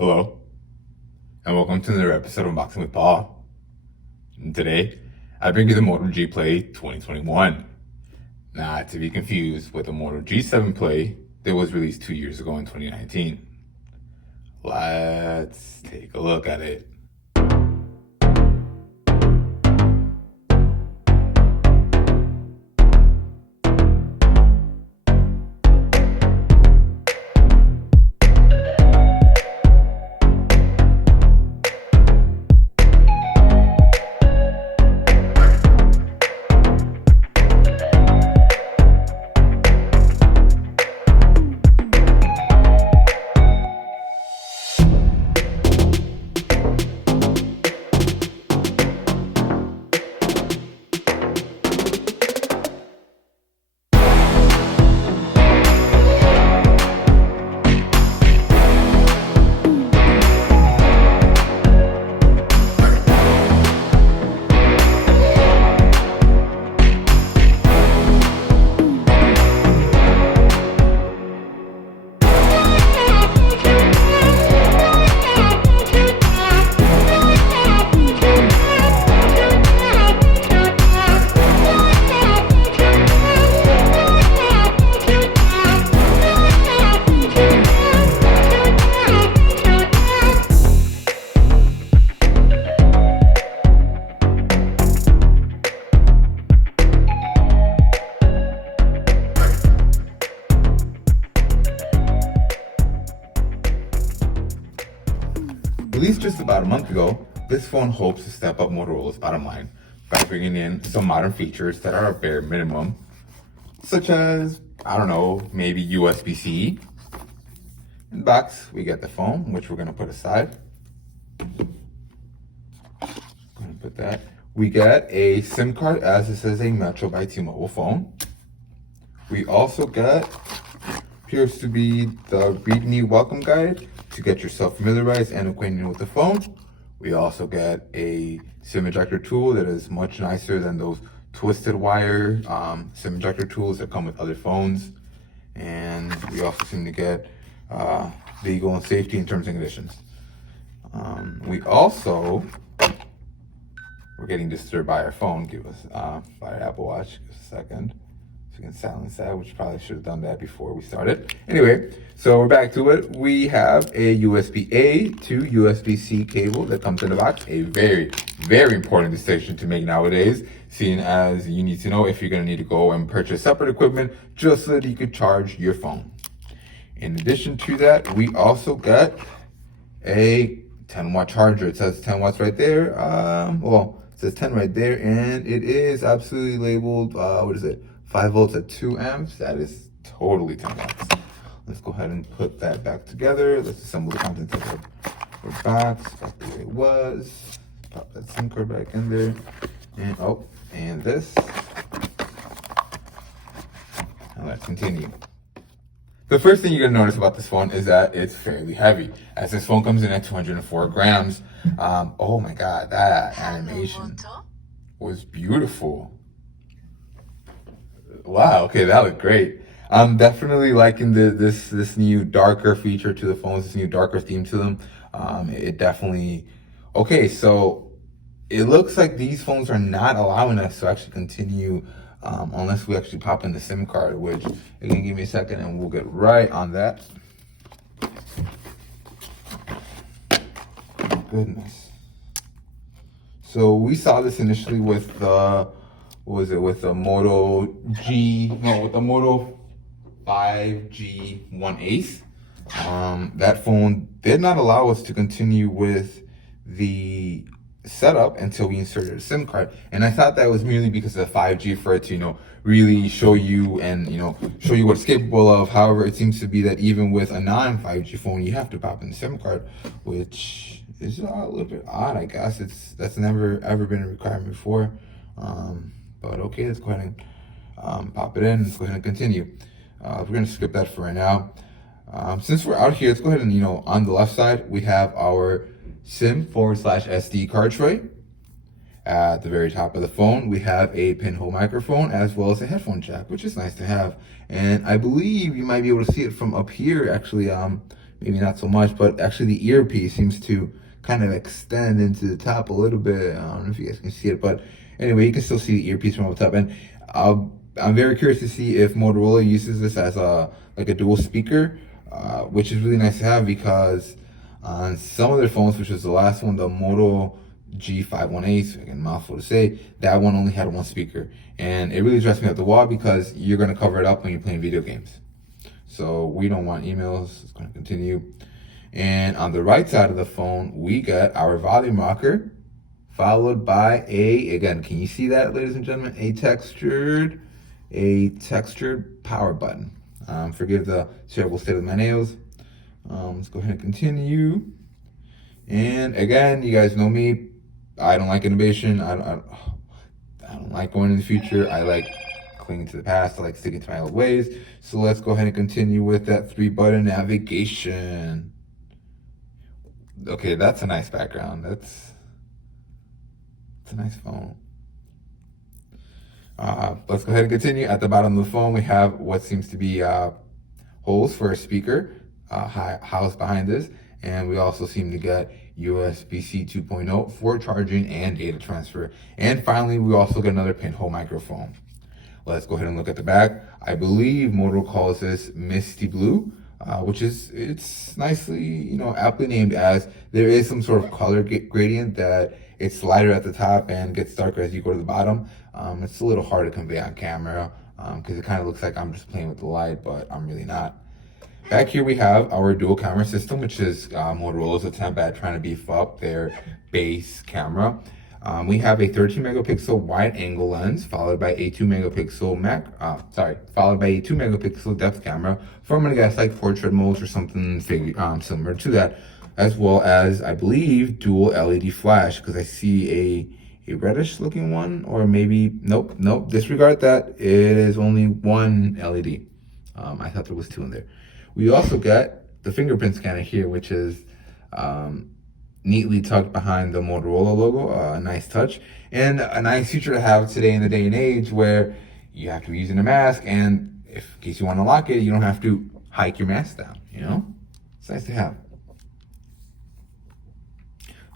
Hello, and welcome to another episode of Unboxing with Paul. And today, I bring you the Moto G Play 2021. Not to be confused with the Moto G7 Play that was released 2 years ago in 2019. Let's take a look at it. Released just about a month ago, this phone hopes to step up Motorola's bottom line by bringing in some modern features that are a bare minimum, such as, I don't know, maybe USB-C. In the box, we get the phone, which we're going to put aside. Going to put that. We get a SIM card, as this is a Metro by T-Mobile phone. We also get, appears to be the Read Me Welcome Guide to get yourself familiarized and acquainted with the phone. We also get a SIM ejector tool that is much nicer than those twisted wire SIM ejector tools that come with other phones. And we also seem to get legal and safety and terms and conditions. We're getting disturbed by our phone. By our Apple Watch. Give us a second. So we can silence that, which probably should have done that before we started. Anyway, so we're back to it. We have a USB-A to USB-C cable that comes in the box. A very, very important distinction to make nowadays, seeing as you need to know if you're going to need to go and purchase separate equipment just so that you could charge your phone. In addition to that, we also get a 10-watt charger. It says 10 watts right there. It says 10 right there, and it is absolutely labeled, 5 volts at 2 amps. That is totally 10 watts. Let's go ahead and put that back together. Let's assemble the contents of our box back the way it was. Pop that SIM card back in there. And this. Now let's continue. The first thing you're gonna notice about this phone is that it's fairly heavy, as this phone comes in at 204 grams. Oh my God, that animation was beautiful. Wow, okay, that looked great. I'm definitely liking this new darker feature to the phones, this new darker theme to them. It definitely, okay, so it looks like these phones are not allowing us to actually continue unless we actually pop in the SIM card, which you can give me a second and we'll get right on that. Oh, goodness. So we saw this initially with the, with the Moto 5G 1 Ace. That phone did not allow us to continue with the setup until we inserted a SIM card, and I thought that was merely because of the 5G for it to really show you and show you what it's capable of. However, it seems to be that even with a non 5G phone, you have to pop in the SIM card, which is a little bit odd. I guess that's never ever been a requirement before. But okay, let's go ahead and pop it in. Let's go ahead and continue. We're gonna skip that for right now. Since we're out here, let's go ahead and on the left side we have our SIM/SD card tray. At the very top of the phone, we have a pinhole microphone as well as a headphone jack, which is nice to have. And I believe you might be able to see it from up here, actually, maybe not so much, but actually the earpiece seems to kind of extend into the top a little bit. I don't know if you guys can see it, but anyway, you can still see the earpiece from up top. And I'm very curious to see if Motorola uses this as a like a dual speaker, which is really nice to have because on some of their phones, which was the last one, the Moto G518, again, mouthful to say, that one only had one speaker. And it really drives me up the wall because you're going to cover it up when you're playing video games. So we don't want emails. It's going to continue. And on the right side of the phone, we got our volume rocker, followed by again, can you see that, ladies and gentlemen? A textured power button. Forgive the terrible state of my nails. Let's go ahead and continue. And again, you guys know me. I don't like innovation. I don't like going in the future. I like clinging to the past. I like sticking to my old ways. So let's go ahead and continue with that 3-button navigation. Okay, that's a nice background. That's a nice phone. Let's go ahead and continue. At the bottom of the phone, we have what seems to be holes for a speaker housed behind this. And we also seem to get USB-C 2.0 for charging and data transfer. And finally, we also get another pinhole microphone. Let's go ahead and look at the back. I believe Moto calls this Misty Blue, which is, it's nicely, aptly named, as there is some sort of color gradient that it's lighter at the top and gets darker as you go to the bottom. It's a little hard to convey on camera because it kind of looks like I'm just playing with the light, but I'm really not. Back here we have our dual camera system, which is Motorola's attempt at trying to beef up their base camera. We have a 13 megapixel wide angle lens, followed by a 2 megapixel depth camera from, I guess, like portrait modes or something similar to that, as well as, I believe, dual LED flash, because I see a reddish looking one, or maybe, nope, disregard that. It is only one LED. I thought there was 2 in there. We also got the fingerprint scanner here, which is neatly tucked behind the Motorola logo. A nice touch and a nice feature to have today in the day and age where you have to be using a mask, and in case you want to lock it, you don't have to hike your mask down. It's nice to have.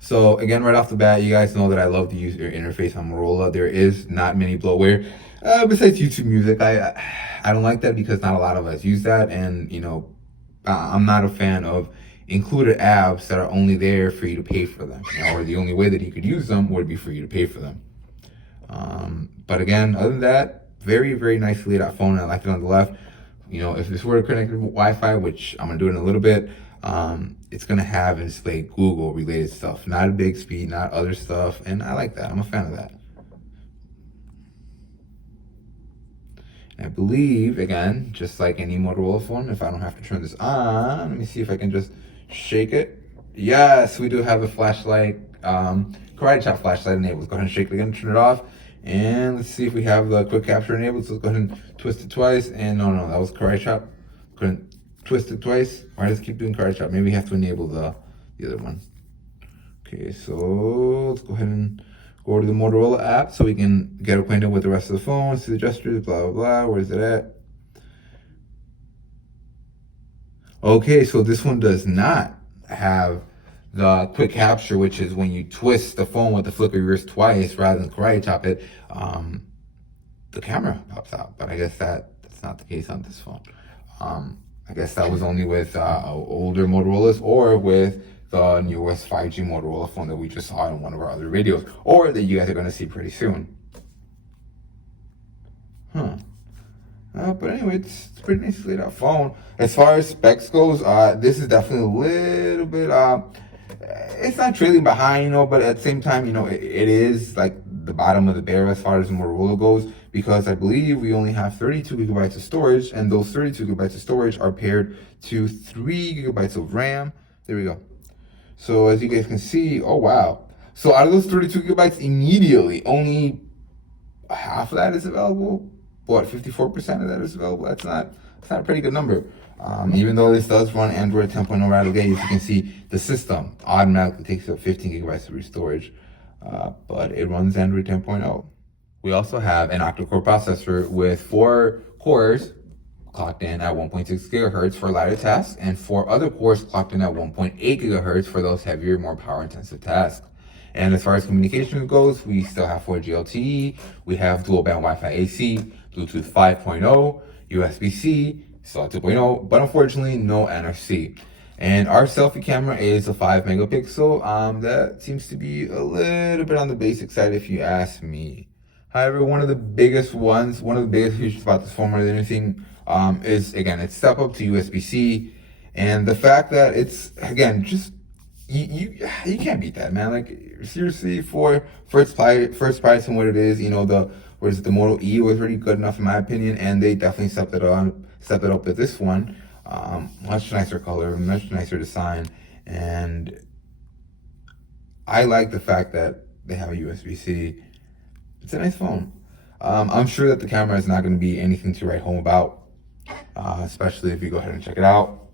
So again, right off the bat, you guys know that I love the user interface on Motorola. There is not many bloatware besides YouTube Music. I don't like that because not a lot of us use that, and I'm not a fan of included apps that are only there for you to pay for them, or the only way that you could use them would be for you to pay for them. But again, other than that, very, very nicely laid out phone. I like it on the left. If this were connected with Wi-Fi, which I'm gonna do in a little bit, it's gonna have and display Google related stuff, not a big speed, not other stuff, and I like that. I'm a fan of that. I believe, again, just like any Motorola phone, if I don't have to turn this on, let me see if I can just shake it. Yes, we do have a flashlight, karate chop flashlight enabled. Let's go ahead and shake it again, turn it off, and let's see if we have the quick capture enabled. So let's go ahead and twist it twice, and no, that was karate chop. Go ahead and twist it twice. Why does it keep doing karate chop? Maybe we have to enable the other one. Okay, so let's go ahead and go to the Motorola app so we can get acquainted with the rest of the phone, see the gestures, blah, blah, blah. Where's it at? Okay, so this one does not have the quick capture, which is when you twist the phone with the flick of your wrist twice rather than karate chop it, the camera pops out. But I guess that's not the case on this phone. I guess that was only with older Motorola's or with the newest 5G Motorola phone that we just saw in one of our other videos, or that you guys are going to see pretty soon. But anyway, it's pretty nicely laid out phone. As far as specs goes, this is definitely a little bit, it's not trailing behind, but at the same time, it is like the bottom of the barrel as far as Motorola goes, because I believe we only have 32 gigabytes of storage, and those 32 gigabytes of storage are paired to 3 gigabytes of RAM. There we go. So as you guys can see, oh wow. So out of those 32 gigabytes, immediately, only half of that is available. What, 54% of that is available? That's not a pretty good number. Even though this does run Android 10.0 right away, as you can see, the system automatically takes up 15 gigabytes of storage, but it runs Android 10.0. We also have an octa-core processor with 4 cores, clocked in at 1.6 gigahertz for lighter tasks, and 4 other cores clocked in at 1.8 gigahertz for those heavier, more power-intensive tasks. And as far as communication goes, we still have 4G LTE, we have dual band Wi-Fi AC, Bluetooth 5.0, USB-C, still 2.0, but unfortunately no NFC. And our selfie camera is a 5 megapixel. That seems to be a little bit on the basic side if you ask me. However, one of the biggest features about this phone more than anything is, again, it's step up to USB-C, and the fact that it's, again, just you can't beat that, man. Like, seriously, for its price and what it is, the Moto E was really good enough in my opinion, and they definitely stepped it up with this one. Much nicer color, much nicer design, and I like the fact that they have a USB-C. It's a nice phone. I'm sure that the camera is not going to be anything to write home about, especially if you go ahead and check it out.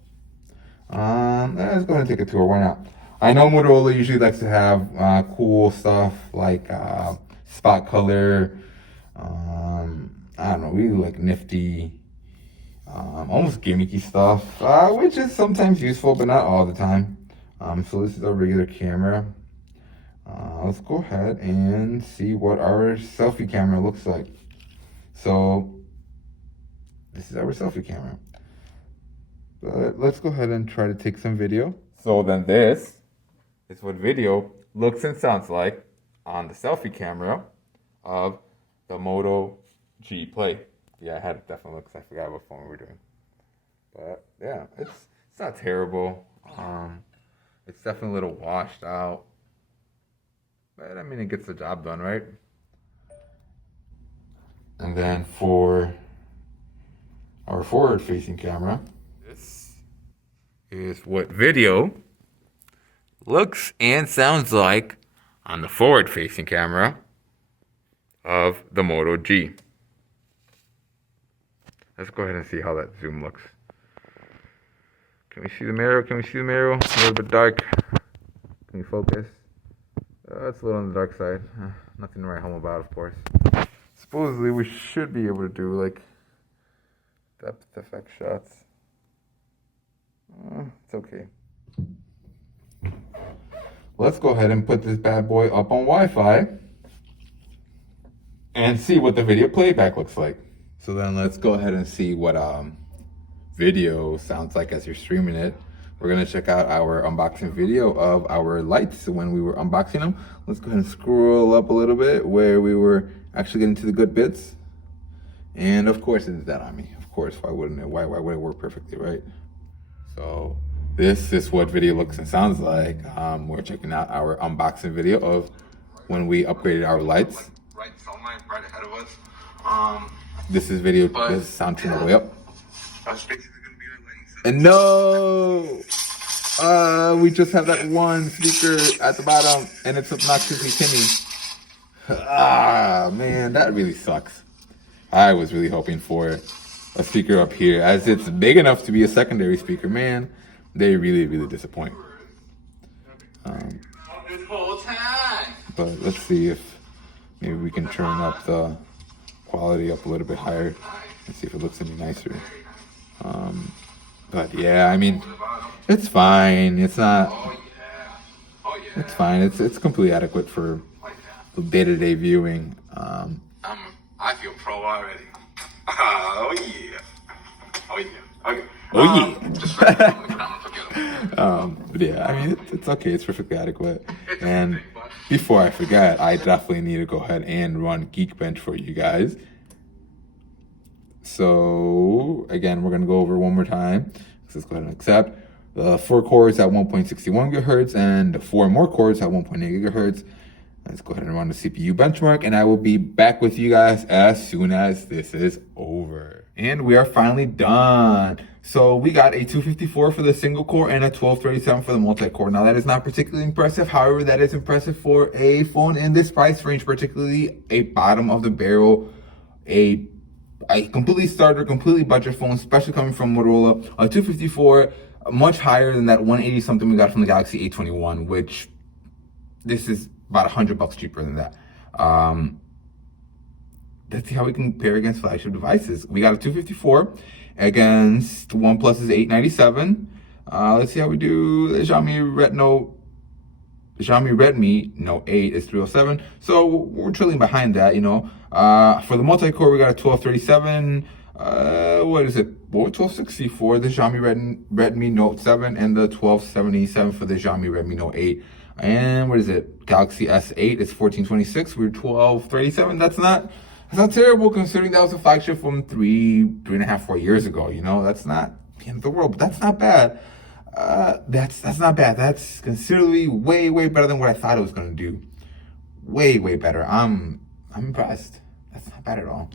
Let's go ahead and take a tour. Why not? I know Motorola usually likes to have cool stuff like spot color. I don't know, really like nifty, almost gimmicky stuff, which is sometimes useful, but not all the time. So this is a regular camera. Let's go ahead and see what our selfie camera looks like. So this is our selfie camera. But let's go ahead and try to take some video. So then this is what video looks and sounds like on the selfie camera of the Moto G Play. Yeah, I had to definitely look because I forgot what phone we were doing. But yeah, it's not terrible. It's definitely a little washed out. But I mean, it gets the job done, right? And then for our forward-facing camera, this is what video looks and sounds like on the forward-facing camera of the Moto G. Let's go ahead and see how that zoom looks. Can we see the mirror? Can we see the mirror? A little bit dark. Can we focus? It's a little on the dark side. Nothing to write home about, of course. Supposedly, we should be able to do like depth effect shots. It's okay. Let's go ahead and put this bad boy up on Wi-Fi and see what the video playback looks like. So then let's go ahead and see what video sounds like as you're streaming it. We're gonna check out our unboxing video of our lights when we were unboxing them. Let's go ahead and scroll up a little bit where we were actually getting to the good bits. And of course it did that on me. Of course, why wouldn't it? Why would it work perfectly, right? So this is what video looks and sounds like. We're checking out our unboxing video of when we upgraded our lights. Right ahead of us. This is video. This is sound turned all the way up. And no, we just have that one speaker at the bottom, and it's obnoxiously tinny. Man, that really sucks. I was really hoping for a speaker up here, as it's big enough to be a secondary speaker. Man, they really, really disappoint. But let's see if maybe we can turn up the quality up a little bit higher and see if it looks any nicer. But yeah, I mean, it's fine. It's not. It's fine. It's completely adequate for day-to-day viewing. I feel pro already. Oh yeah. Oh yeah. Okay. Oh yeah. But yeah, I mean, it's okay. It's perfectly adequate. And before I forget, I definitely need to go ahead and run Geekbench for you guys. So again, we're gonna go over one more time. Let's go ahead and accept the 4 cores at 1.61 gigahertz and the 4 more cores at 1.8 gigahertz. Let's go ahead and run the CPU benchmark, and I will be back with you guys as soon as this is over. And we are finally done. So we got a 254 for the single core and a 1237 for the multi-core. Now that is not particularly impressive. However, that is impressive for a phone in this price range, particularly a bottom of the barrel, a completely starter, completely budget phone, especially coming from Motorola. A 254, much higher than that 180 something we got from the Galaxy A21, which this is about $100 cheaper than that. Let's see how we can compare against flagship devices. We got a 254, against OnePlus is $897. Let's see how we do. The Xiaomi Redmi Note 8 is $307. So we're trailing behind that, you know. For the multi-core, we got a 1237. What is it? Well, 1260 for the Xiaomi Redmi Note 7 and the 1277 for the Xiaomi Redmi Note 8. And what is it? Galaxy S8 is 1426. We're 1237. That's not terrible considering that was a flagship from 3.5, 4 years ago. You know, that's not the end of the world, but that's not bad. That's not bad. That's considerably way better than what I thought it was gonna do. Way better. I'm impressed. That's not bad at all.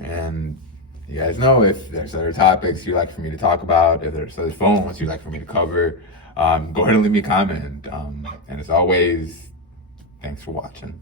And you guys know, if there's other topics you'd like for me to talk about, if there's other phones you'd like for me to cover, go ahead and leave me a comment. And as always, thanks for watching.